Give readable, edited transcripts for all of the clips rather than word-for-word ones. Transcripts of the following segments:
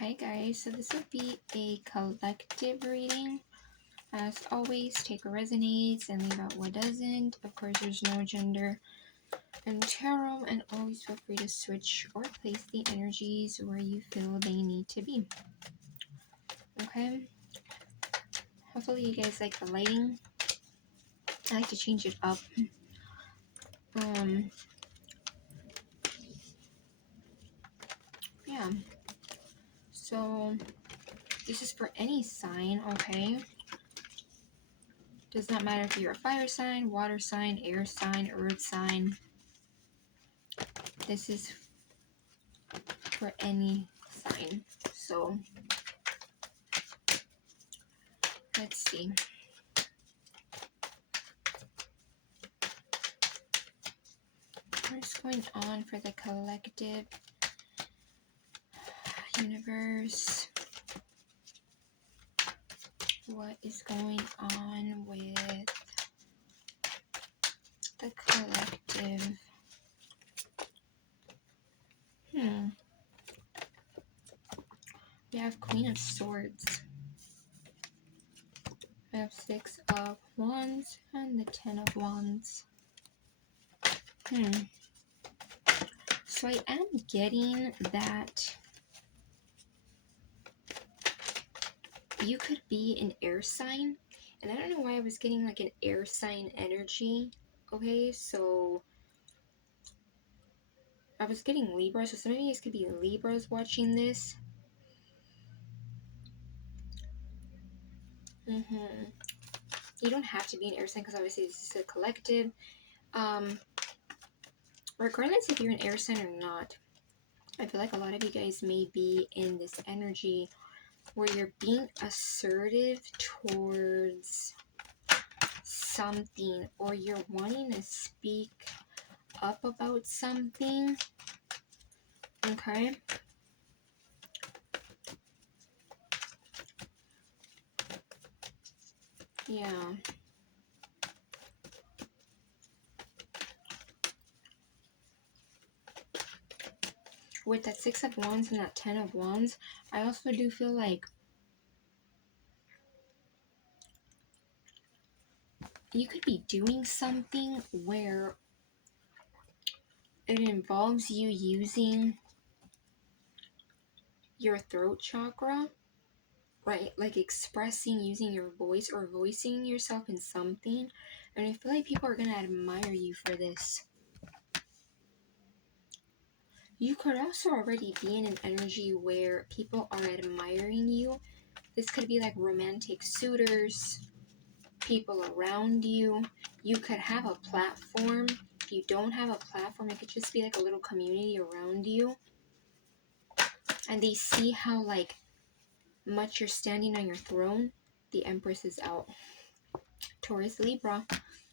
Hi guys, so this will be a collective reading. As always, take what resonates and leave out what doesn't. Of course, there's no gender in tarot, and always feel free to switch or place the energies where you feel they need to be. Okay? Hopefully you guys like the lighting. I like to change it up. Yeah. So, this is for any sign, okay? Does not matter if you're a fire sign, water sign, air sign, earth sign. This is for any sign. So let's see. What's going on for the collective universe? What is going on with the collective? We have Queen of Swords. We have Six of Wands and the Ten of Wands. So I am getting that you could be an air sign. And I don't know why I was getting like an air sign energy. Okay, so I was getting Libra. So some of you guys could be Libras watching this. You don't have to be an air sign because obviously this is a collective. Regardless if you're an air sign or not, I feel like a lot of you guys may be in this energy where you're being assertive towards something, or you're wanting to speak up about something. Okay? Yeah. With that Six of Wands and that Ten of Wands, I also do feel like you could be doing something where it involves you using your throat chakra, right? Like expressing, using your voice or voicing yourself in something. And I feel like people are going to admire you for this. You could also already be in an energy where people are admiring you. This could be like romantic suitors, people around you. You could have a platform. If you don't have a platform, it could just be like a little community around you. And they see how like much you're standing on your throne. The Empress is out. Taurus, Libra.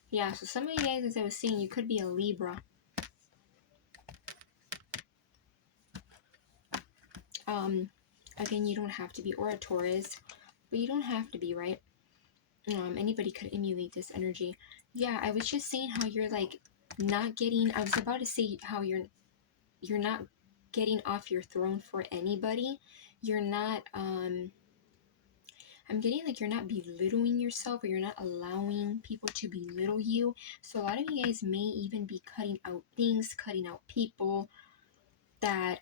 Yeah, so some of you guys, as I was saying, you could be a Libra. Again, you don't have to be, or a Taurus, but you don't have to be, right? Anybody could emulate this energy. Yeah, I was just saying how you're like not getting, I was about to say how you're not getting off your throne for anybody. You're not, I'm getting like you're not belittling yourself, or you're not allowing people to belittle you. So a lot of you guys may even be cutting out things, cutting out people that,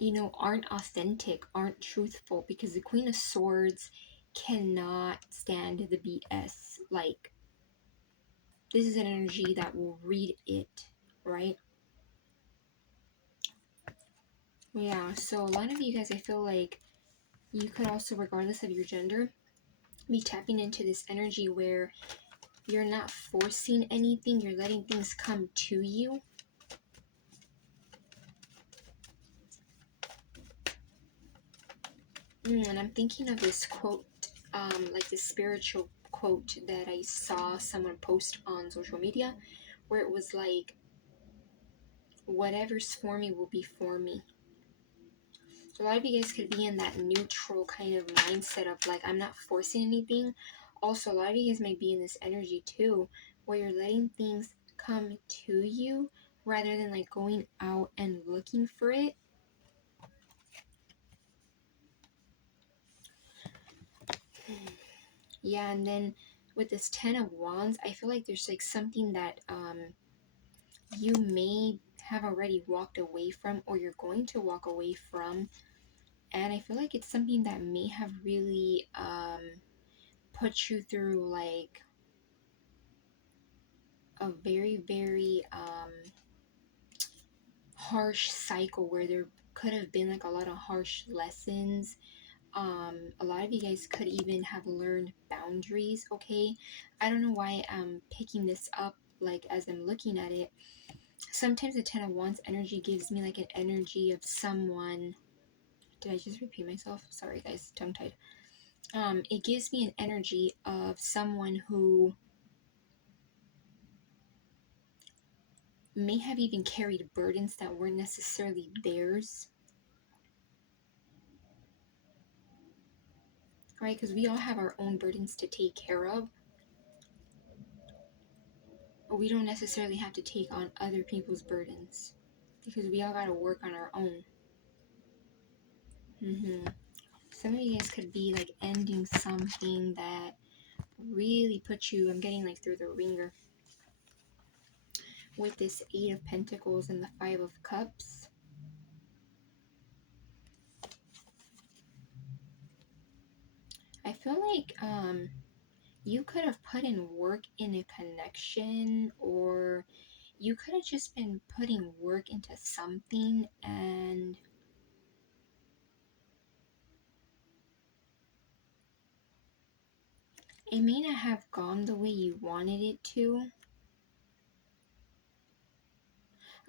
you know, aren't authentic, aren't truthful, because the Queen of Swords cannot stand the BS. Like, this is an energy that will read it, right? Yeah, so a lot of you guys, I feel like you could also, regardless of your gender, be tapping into this energy where you're not forcing anything, you're letting things come to you. And I'm thinking of this quote, like this spiritual quote that I saw someone post on social media, where it was like, whatever's for me will be for me. So a lot of you guys could be in that neutral kind of mindset of like, I'm not forcing anything. Also, a lot of you guys might be in this energy too, where you're letting things come to you rather than like going out and looking for it. Yeah, and then with this Ten of Wands, I feel like there's like something that you may have already walked away from, or you're going to walk away from. And I feel like it's something that may have really put you through like a very, very harsh cycle where there could have been like a lot of harsh lessons. A lot of you guys could even have learned boundaries. Okay, I don't know why I'm picking this up like as I'm looking at it. Sometimes the Ten of Wands energy gives me like an energy of someone. Did I just repeat myself? Sorry guys, tongue tied. It gives me an energy of someone who may have even carried burdens that weren't necessarily theirs, right? Because we all have our own burdens to take care of, but we don't necessarily have to take on other people's burdens because we all got to work on our own. Some of you guys could be like ending something that really put you, I'm getting like through the ringer with this Eight of Pentacles and the Five of Cups. I feel like you could have put in work in a connection, or you could have just been putting work into something, and it may not have gone the way you wanted it to.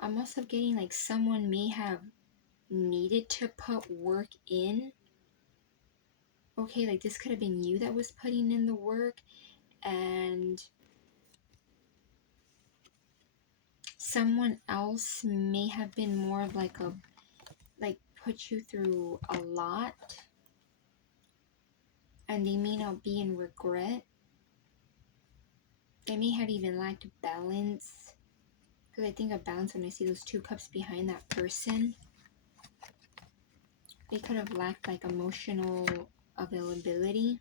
I'm also getting like someone may have needed to put work in. Okay, like this could have been you that was putting in the work, and someone else may have been more of like a, like put you through a lot, and they may not be in regret. They may have even lacked balance, because I think of balance when I see those two cups behind that person. They could have lacked like emotional availability.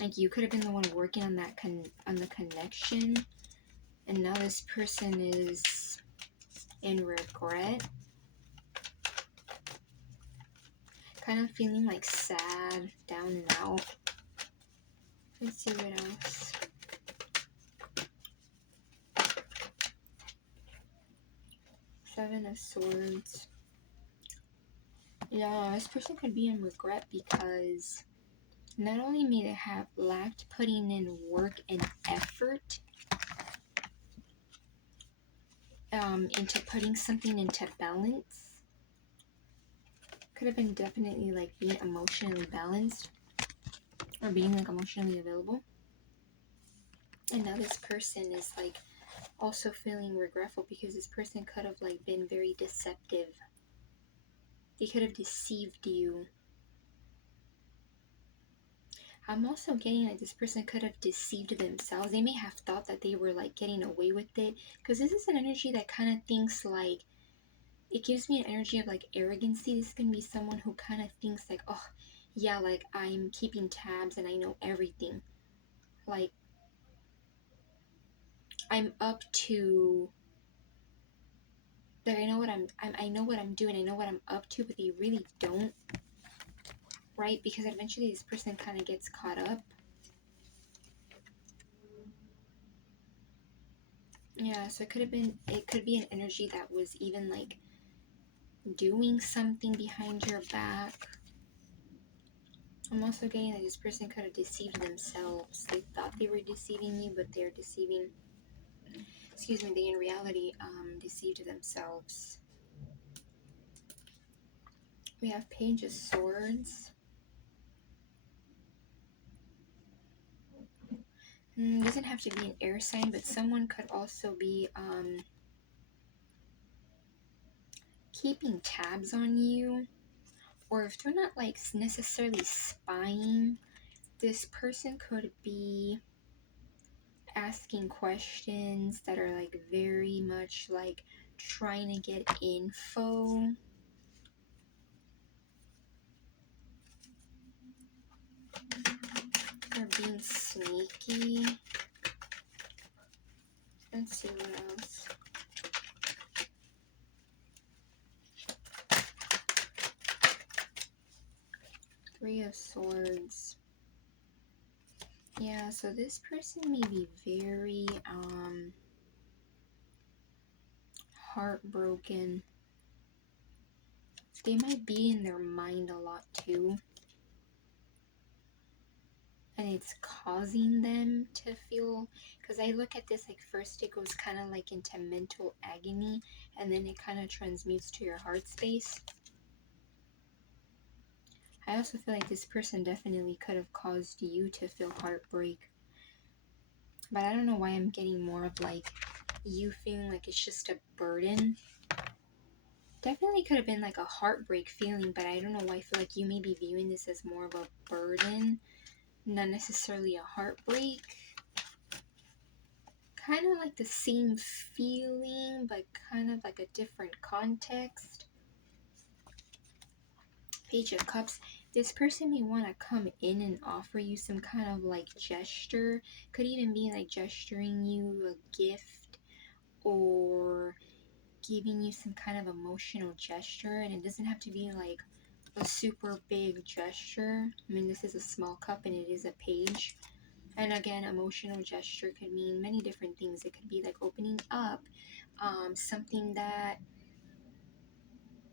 Like you could have been the one working on that on the connection, and now this person is in regret, kind of feeling like sad, down and out. Let's see what else. Seven of Swords. Yeah, this person could be in regret because not only may they have lacked putting in work and effort into putting something into balance. Could have been definitely like being emotionally balanced or being like emotionally available. And now this person is like also feeling regretful because this person could have like been very deceptive. They could have deceived you. I'm also getting like this person could have deceived themselves. They may have thought that they were like getting away with it, because this is an energy that kind of thinks like, it gives me an energy of like arrogancy. This can be someone who kind of thinks like, oh yeah, like I'm keeping tabs and I know everything. Like I'm up to, like I know what I know what I'm doing. I know what I'm up to, but they really don't, right? Because eventually this person kind of gets caught up. Yeah, so it could be an energy that was even like doing something behind your back. I'm also getting that this person could have deceived themselves. They thought they were deceiving you, but they're deceiving, excuse me, they in reality deceived themselves. We have Page of Swords. Doesn't have to be an air sign, but someone could also be keeping tabs on you. Or if they're not like necessarily spying, this person could be asking questions that are like very much like trying to get info. are being sneaky. Let's see what else. Three of Swords. Yeah, so this person may be very heartbroken. They might be in their mind a lot too. And it's causing them to feel, because I look at this like first it goes kind of like into mental agony, and then it kind of transmutes to your heart space. I also feel like this person definitely could have caused you to feel heartbreak, but I don't know why I'm getting more of like you feeling like it's just a burden. Definitely could have been like a heartbreak feeling, but I don't know why I feel like you may be viewing this as more of a burden, not necessarily a heartbreak. Kind of like the same feeling, but kind of like a different context. Page of Cups. This person may want to come in and offer you some kind of like gesture. Could even be like gesturing you a gift or giving you some kind of emotional gesture. And it doesn't have to be like a super big gesture. I mean, this is a small cup and it is a page. And again, emotional gesture could mean many different things. It could be like opening up, something that,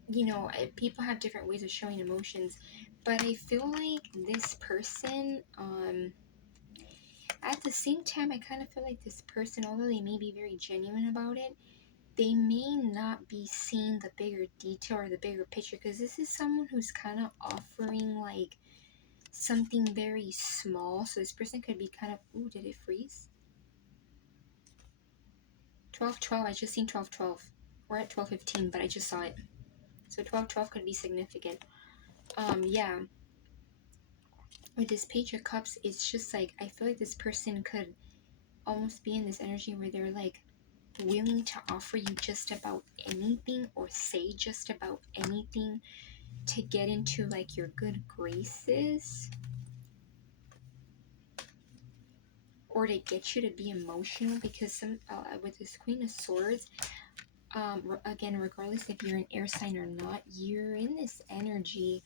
you know, people have different ways of showing emotions. But I feel like this person, at the same time, I kind of feel like this person, although they may be very genuine about it, they may not be seeing the bigger detail or the bigger picture. Because this is someone who's kind of offering like something very small. So this person could be kind of, ooh, did it freeze? 12:12, I just seen 12:12. We're at 12:15, but I just saw it. So 12:12 could be significant. Yeah. With this Page of Cups, it's just like, I feel like this person could almost be in this energy where they're like willing to offer you just about anything or say just about anything to get into like your good graces or to get you to be emotional. Because some with this Queen of Swords, again, regardless if you're an air sign or not, you're in this energy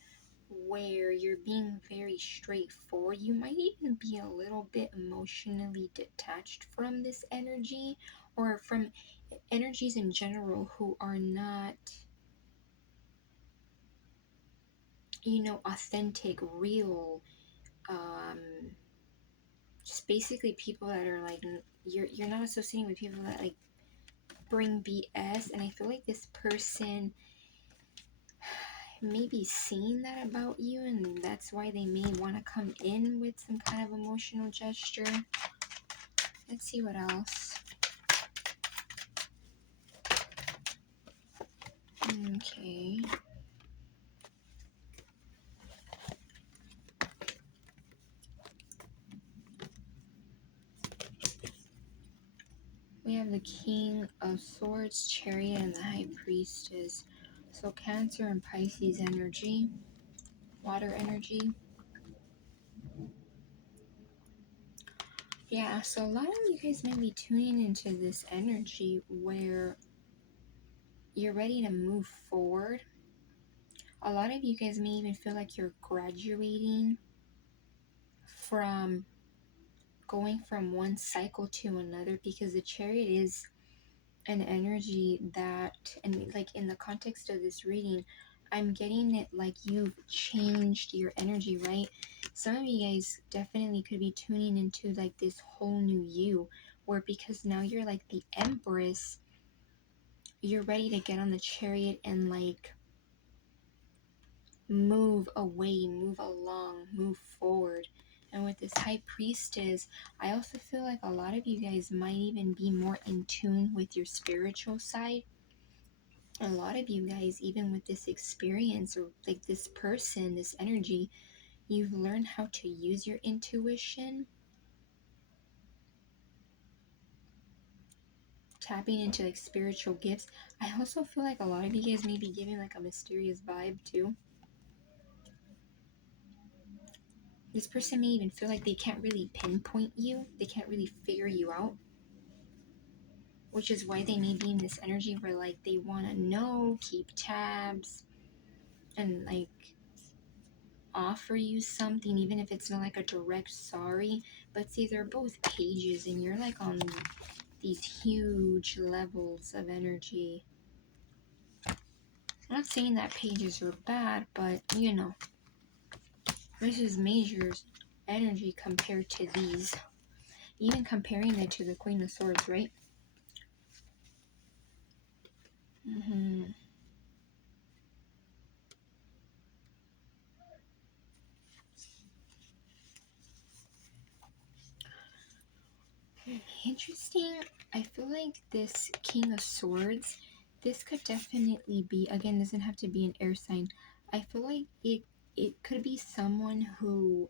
where you're being very straightforward. You might even be a little bit emotionally detached from this energy or from energies in general who are not, you know, authentic, real, just basically people that are like, you're not associating with people that like bring BS. And I feel like this person may be seeing that about you, and that's why they may want to come in with some kind of emotional gesture. Let's see what else. Okay. We have the King of Swords, Chariot, and the High Priestess. So Cancer and Pisces energy, water energy. Yeah, so a lot of you guys might be tuning into this energy where you're ready to move forward. A lot of you guys may even feel like you're graduating from going from one cycle to another, because the Chariot is an energy that, and like in the context of this reading, I'm getting it like you've changed your energy, right? Some of you guys definitely could be tuning into like this whole new you, where because now you're like the Empress, you're ready to get on the Chariot and like move away, move along, move forward. And with this High Priestess, I also feel like a lot of you guys might even be more in tune with your spiritual side. A lot of you guys, even with this experience or like this person, this energy, you've learned how to use your intuition, tapping into like spiritual gifts. I also feel like a lot of you guys may be giving like a mysterious vibe too. This person may even feel like they can't really pinpoint you. They can't really figure you out. Which is why they may be in this energy where like they want to know, keep tabs, and like offer you something, even if it's not like a direct sorry. But see, they're both pages and you're like on these huge levels of energy. I'm not saying that pages are bad, but you know, this is major energy compared to these. Even comparing it to the Queen of Swords, right? Interesting. I feel like this King of Swords, this could definitely be, again, doesn't have to be an air sign. I feel like it could be someone who,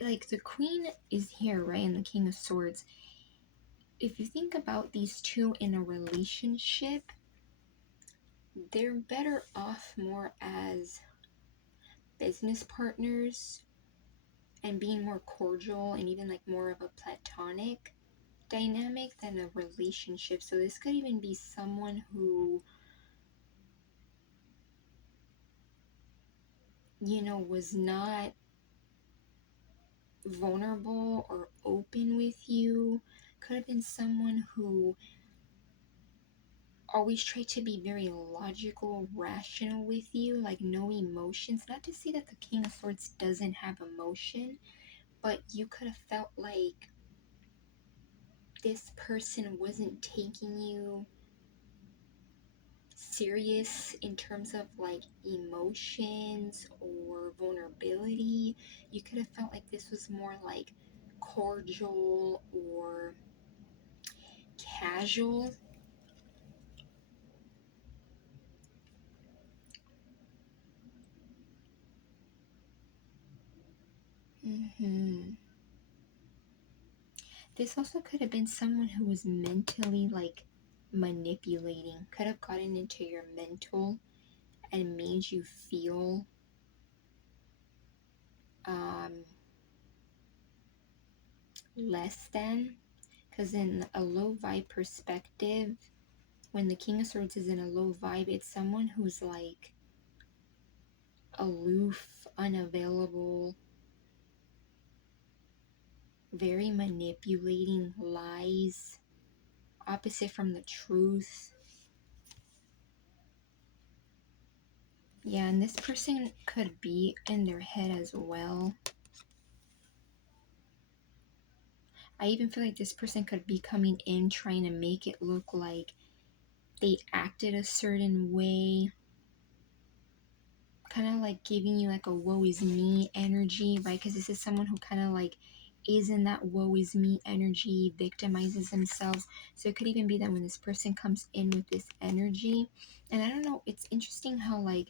like, the Queen is here, right? And the King of Swords. If you think about these two in a relationship, they're better off more as business partners and being more cordial and even like more of a platonic dynamic than a relationship. So this could even be someone who, you know, was not vulnerable or open with you. Could have been someone who always tried to be very logical, rational with you, like no emotions. Not to say that the King of Swords doesn't have emotion, but you could have felt like this person wasn't taking you serious in terms of like emotions or vulnerability. You could have felt like this was more like cordial or casual. hmm This also could have been someone who was mentally like manipulating, could have gotten into your mental and made you feel um, less than. Because in a low vibe perspective, when the King of Swords is in a low vibe, it's someone who's like aloof, unavailable, very manipulating, lies, opposite from the truth. Yeah, and this person could be in their head as well. I even feel like this person could be coming in trying to make it look like they acted a certain way, kind of like giving you like a woe is me energy, right? Because this is someone who kind of like is in that woe is me energy, victimizes themselves. So it could even be that when this person comes in with this energy, and I don't know, it's interesting how like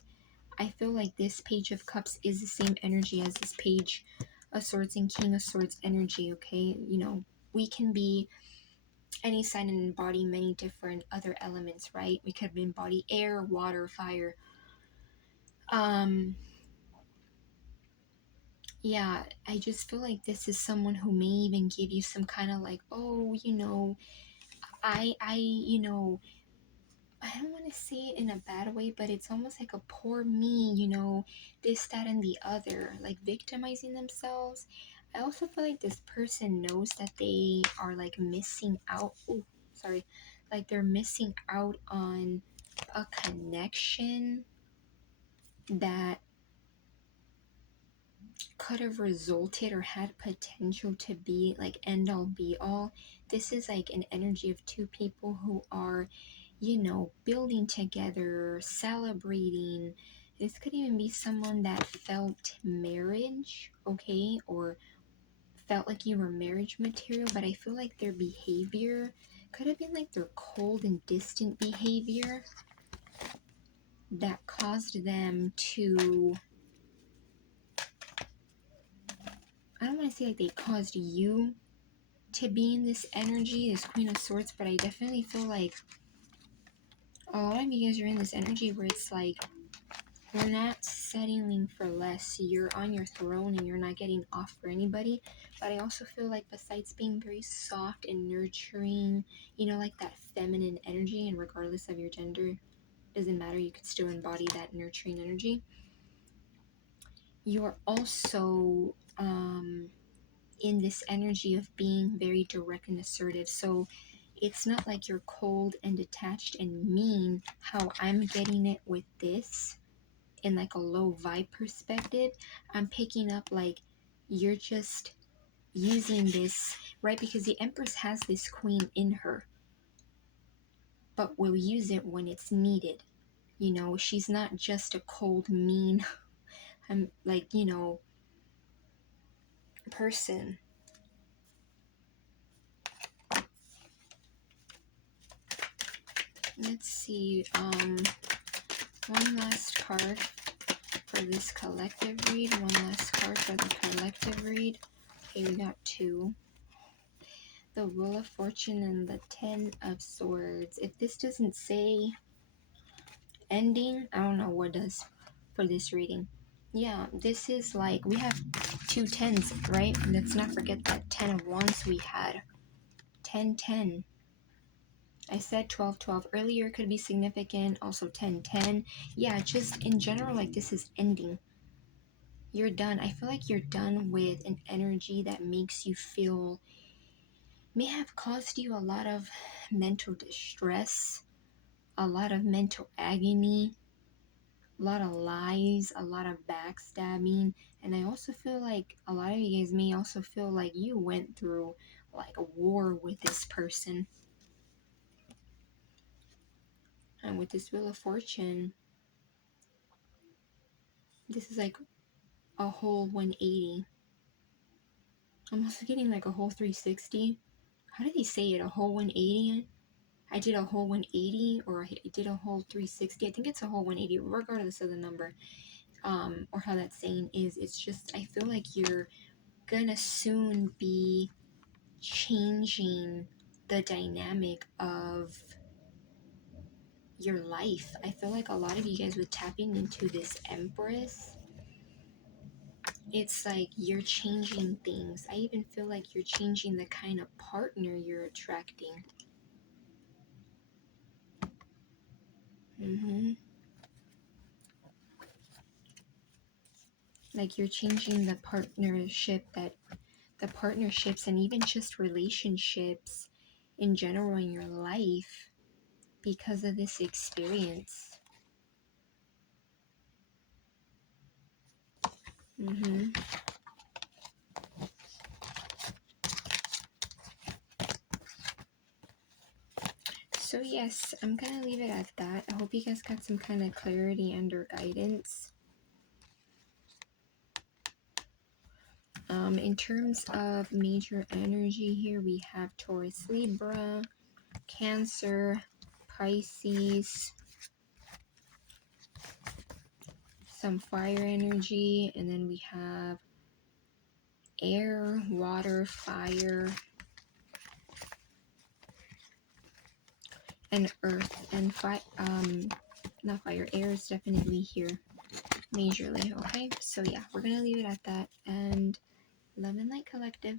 I feel like this Page of Cups is the same energy as this Page of Swords and King of Swords energy, okay? You know, we can be any sign and embody many different other elements, right? We could embody air, water, fire. Um, yeah, I just feel like this is someone who may even give you some kind of like, oh, you know, you know, I don't want to say it in a bad way, but it's almost like a poor me, you know, this, that, and the other, like victimizing themselves. I also feel like this person knows that they are like missing out. Oh, sorry. Like they're missing out on a connection that could have resulted or had potential to be like end all be all. This is like an energy of two people who are, you know, building together, celebrating. This could even be someone that felt marriage, okay, or felt like you were marriage material, but I feel like their behavior could have been like their cold and distant behavior that caused them to, I don't want to say like they caused you to be in this energy, this Queen of Swords, but I definitely feel like a lot of you guys are in this energy where it's like You're not settling for less. You're on your throne and you're not getting off for anybody. But I also feel like besides being very soft and nurturing, you know, like that feminine energy, and regardless of your gender, doesn't matter, you could still embody that nurturing energy. You're also in this energy of being very direct and assertive. So it's not like you're cold and detached and mean, how I'm getting it with this in like a low vibe perspective. I'm picking up like you're just using this, right? Because the Empress has this queen in her, but will use it when it's needed. You know, she's not just a cold, mean, like, you know, person. Let's see, one last card for this collective read. One last card for the collective read. Okay, we got two. The Wheel of Fortune and the Ten of Swords. If this doesn't say ending, I don't know what does for this reading. Yeah, this is like, we have two tens, right? Let's not forget that 10 of Wands we had. 10, 10. I said 12, 12 earlier, could be significant. Also 10, 10. Yeah, just in general, like this is ending. You're done. I feel like you're done with an energy that makes you feel, may have caused you a lot of mental distress, a lot of mental agony, a lot of lies, a lot of backstabbing. And I also feel like a lot of you guys may also feel like you went through like a war with this person. And with this Wheel of Fortune, this is like a whole 180. I'm also getting like a whole 360. How did he say it? A whole 180? I did a whole 180, or I did a whole 360. I think it's a whole 180, regardless of the number, or how that saying is. It's just, I feel like you're gonna soon be changing the dynamic of your life. I feel like a lot of you guys with tapping into this Empress, it's like you're changing things. I even feel like you're changing the kind of partner you're attracting. Like you're changing the partnerships and even just relationships in general in your life because of this experience. So yes, I'm gonna leave it at that. I hope you guys got some kind of clarity and or guidance. In terms of major energy here, we have Taurus, Libra, Cancer, Pisces, some fire energy, and then we have air, water, fire, and earth. And not fire, air is definitely here majorly. Okay, so yeah, we're gonna leave it at that. And love and light, collective.